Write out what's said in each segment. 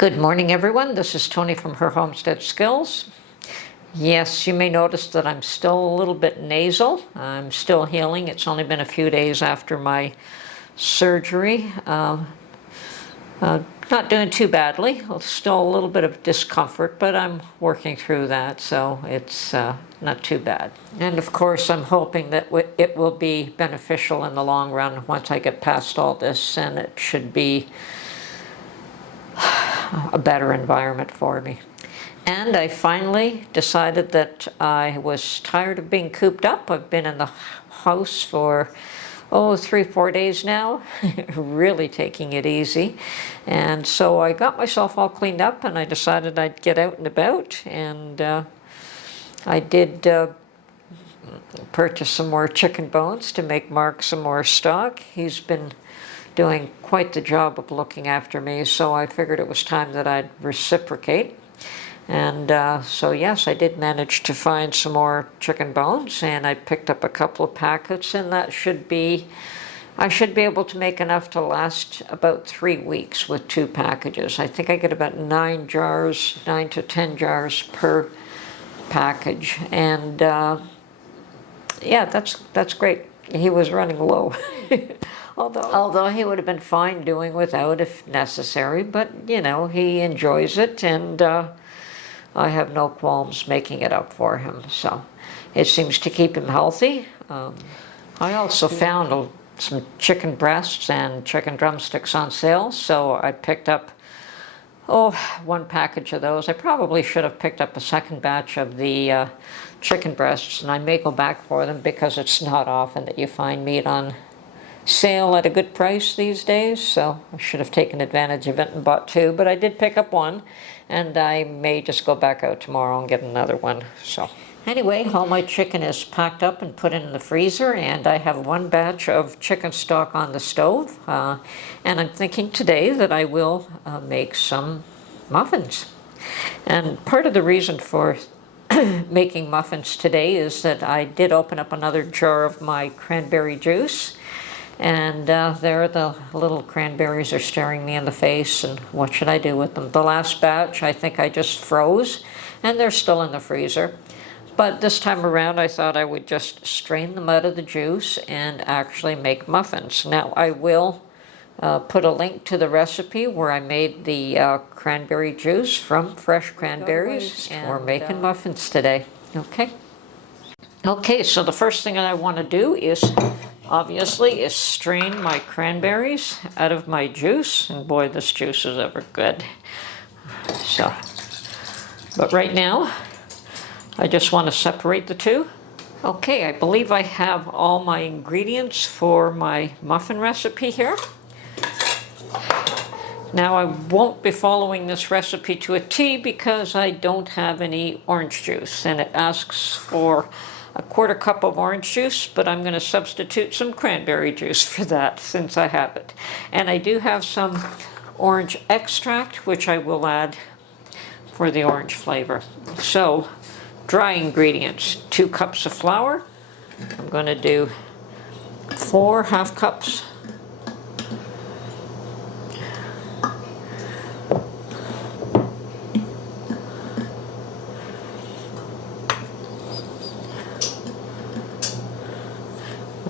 Good morning, everyone. This is Tony from Her Homestead Skills. Yes, you may notice that I'm still a little bit nasal. I'm still healing. It's only been a few days after my surgery. Not doing too badly. Still a little bit of discomfort, but I'm working through that, so it's not too bad. And of course, I'm hoping that it will be beneficial in the long run once I get past all this, and it should be a better environment for me. And I finally decided that I was tired of being cooped up. I've been in the house for 3-4 days now, really taking it easy. And so I got myself all cleaned up and I decided I'd get out and about, and I did purchase some more chicken bones to make Mark some more stock. He's been doing quite the job of looking after me, so I figured it was time that I'd reciprocate. And so yes, I did manage to find some more chicken bones, and I picked up a couple of packets, and I should be able to make enough to last about 3 weeks with 2 packages. I think I get about 9 to 10 jars per package, and yeah, that's great. He was running low. Although he would have been fine doing without if necessary, but you know, he enjoys it, and I have no qualms making it up for him. So it seems to keep him healthy. I also found some chicken breasts and chicken drumsticks on sale, so I picked up 1 package of those. I probably should have picked up a second batch of the chicken breasts, and I may go back for them because it's not often that you find meat on sale at a good price these days, so I should have taken advantage of it and bought 2, but I did pick up 1, and I may just go back out tomorrow and get another one. So anyway, all my chicken is packed up and put in the freezer, and I have 1 batch of chicken stock on the stove, and I'm thinking today that I will make some muffins. And part of the reason for making muffins today is that I did open up another jar of my cranberry juice, and there the little cranberries are staring me in the face, and what should I do with them? The last batch I think I just froze, and they're still in the freezer. But this time around I thought I would just strain them out of the juice and actually make muffins. Now I will put a link to the recipe where I made the cranberry juice from fresh cranberries, and we're making muffins today. Okay, so the first thing that I want to do is strain my cranberries out of my juice, and boy, this juice is ever good. So, but right now I just want to separate the 2. Okay, I believe I have all my ingredients for my muffin recipe here. Now I won't be following this recipe to a T because I don't have any orange juice, and it asks for a 1/4 cup of orange juice, but I'm going to substitute some cranberry juice for that since I have it. And I do have some orange extract, which I will add for the orange flavor. So, dry ingredients: 2 cups of flour. I'm going to do 4 half cups.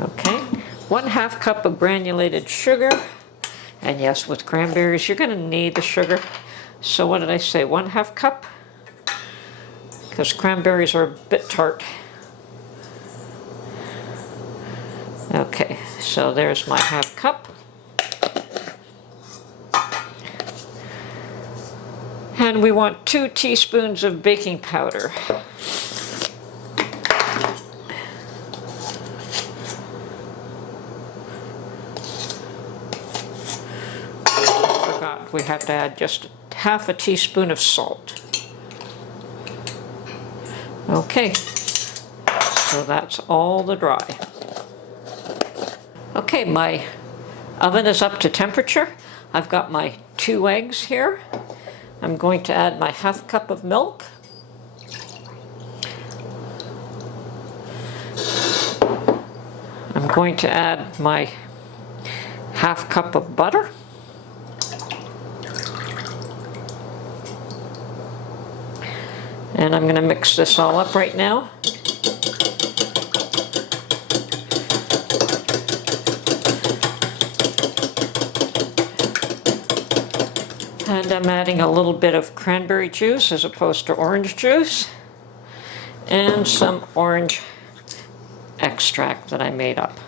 Okay, 1/2 cup of granulated sugar. And yes, with cranberries, you're going to need the sugar. So what did I say, 1/2 cup? Because cranberries are a bit tart. Okay, so there's my 1/2 cup. And we want 2 teaspoons of baking powder. We have to add just 1/2 teaspoon of salt. Okay, so that's all the dry. Okay, my oven is up to temperature. I've got my 2 eggs here. I'm going to add my 1/2 cup of milk. I'm going to add my 1/2 cup of butter. And I'm going to mix this all up right now. And I'm adding a little bit of cranberry juice as opposed to orange juice, and some orange extract that I made up.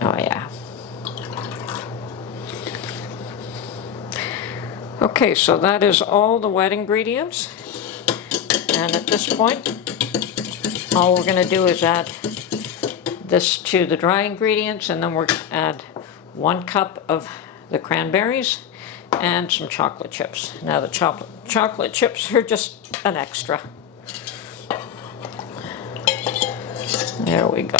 Oh yeah. Okay, so that is all the wet ingredients. And at this point, all we're going to do is add this to the dry ingredients, and then we're going to add 1 cup of the cranberries and some chocolate chips. Now the chocolate chips are just an extra. There we go.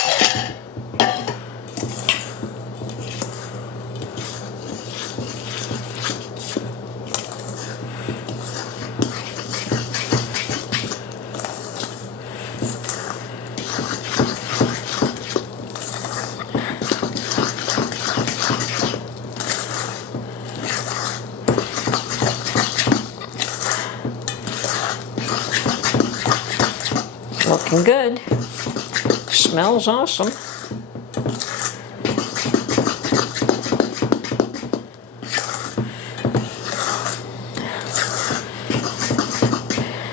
Looking good. Smells awesome.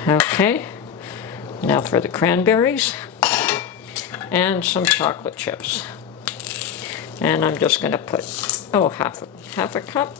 Okay, now for the cranberries and some chocolate chips. And I'm just going to put, half a cup.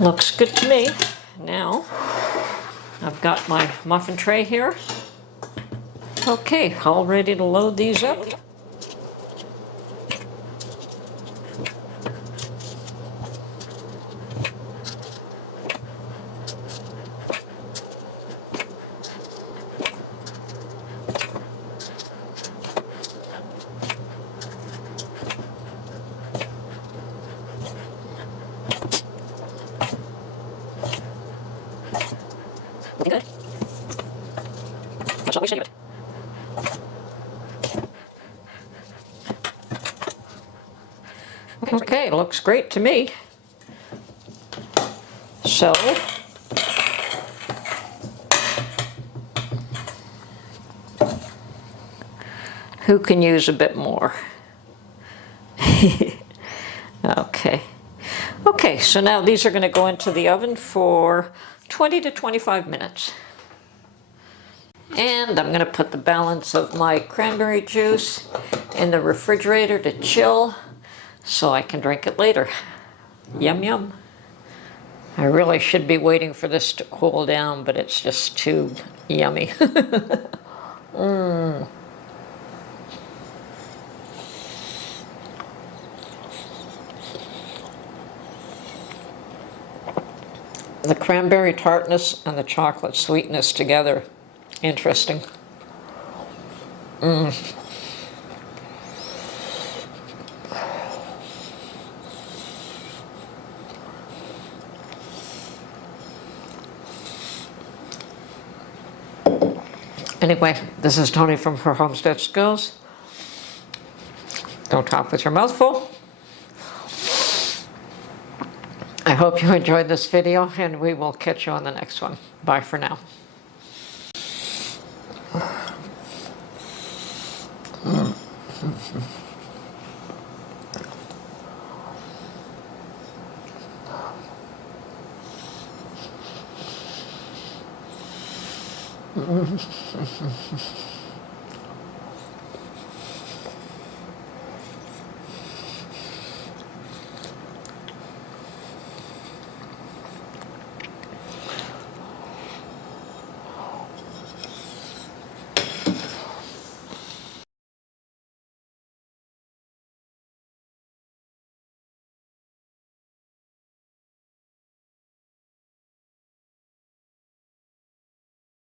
Looks good to me. Now, I've got my muffin tray here. Okay, all ready to load these up. Looking good. That's all we should do it. Okay, looks great to me. So, who can use a bit more? Okay. Okay, so now these are going to go into the oven for 20 to 25 minutes. And I'm going to put the balance of my cranberry juice in the refrigerator to chill so I can drink it later. Yum, yum. I really should be waiting for this to cool down, but it's just too yummy. The cranberry tartness and the chocolate sweetness together. Interesting. Anyway, this is Tony from her Homestead Skills. Don't talk with your mouth full. I hope you enjoyed this video, and we will catch you on the next one. Bye for now.